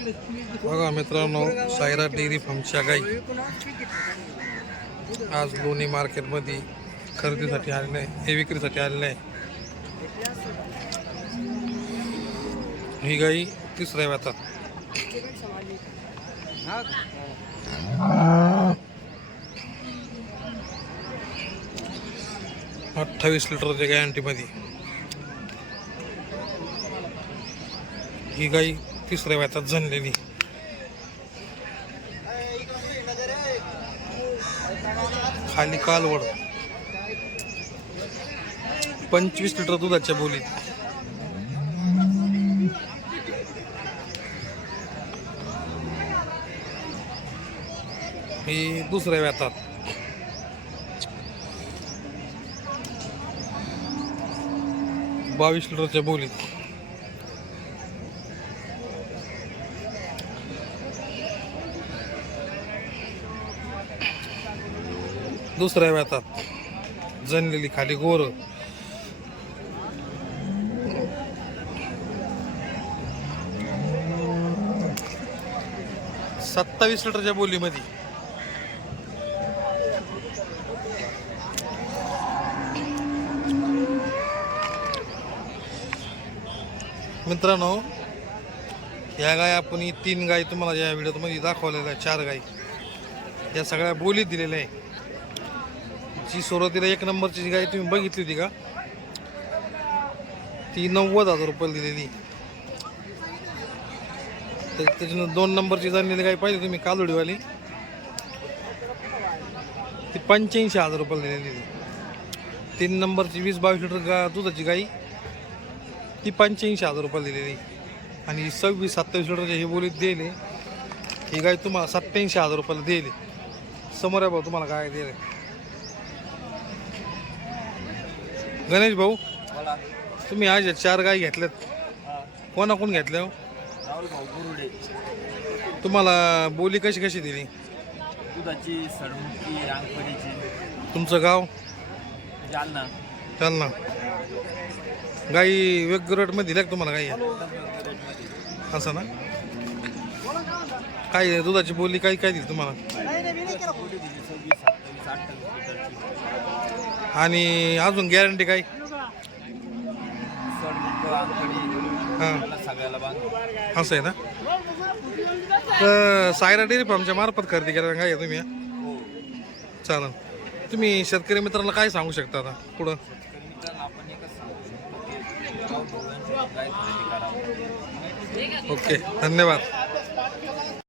बघा मित्रांनो, सायरा डेअरी फार्मच्या गाई आज लोणी मार्केटमध्ये खरेदीसाठी आलेले आहे, हे विक्रीसाठी आलेले आहे. ही गाई तिसऱ्या व्यातात. 28 लिटरच्या गॅरंटीमध्ये ही गाई तिसऱ्या व्यातात जनलेली. खाली कालवड 25 लिटर दुधाच्या बोलीत. ही दुसऱ्या व्यातात. बावीस लिटरच्या बोलीत. दुसऱ्या व्यातात जनलेली, खाली गोर. सत्तावीस लिटरच्या बोलीमध्ये. मित्रांनो, या गाय आपण ही 3 गाय तुम्हाला या व्हिडिओमध्ये दाखवलेल्या आहे. 4 गाय या सगळ्या बोलीत दिलेल्या आहे. जी सुरुवातीला 1 नंबरची जी गाय तुम्ही बघितली होती का, ती 90,000 रुपये दिलेली. त्याच्यानंतर 2 नंबरची झालेली गाय पाहिजे तुम्ही कालवडीवाली, ती 85,000 रुपये दिलेली. 3 नंबरची 20-22 लिटर दुधाची गाई, ती 85,000 रुपये दिलेली. आणि 26-27 लिटरच्या ही बोलीत दिली. ही गाय तुम्हाला 87,000 रुपयाला दिली. समोर आहे भाऊ, तुम्हाला काय दिले. गणेश भाऊ, तुम्ही आज 4 गाय घेतल्यात, कोणाकडून घेतल्या? तुम्हाला बोली कशी कशी दिली? दुधाची, सडमुखी, अंगपडीची. तुमचं गाव? जालना. जालना. गाई वेगवेगळ्या रेटमध्ये दिल्या का तुम्हाला गाई? असं ना. काय दुधाची बोली काय काय दिली तुम्हाला? आणि अजून गॅरंटी काय? हां, असं आहे ना. तर सायरा डेअरी फार्मच्या मार्फत खरेदी करा काय तुम्ही? चालेल. तुम्ही शेतकरी मित्रांना काय सांगू शकता आता पुढं? ओके, धन्यवाद.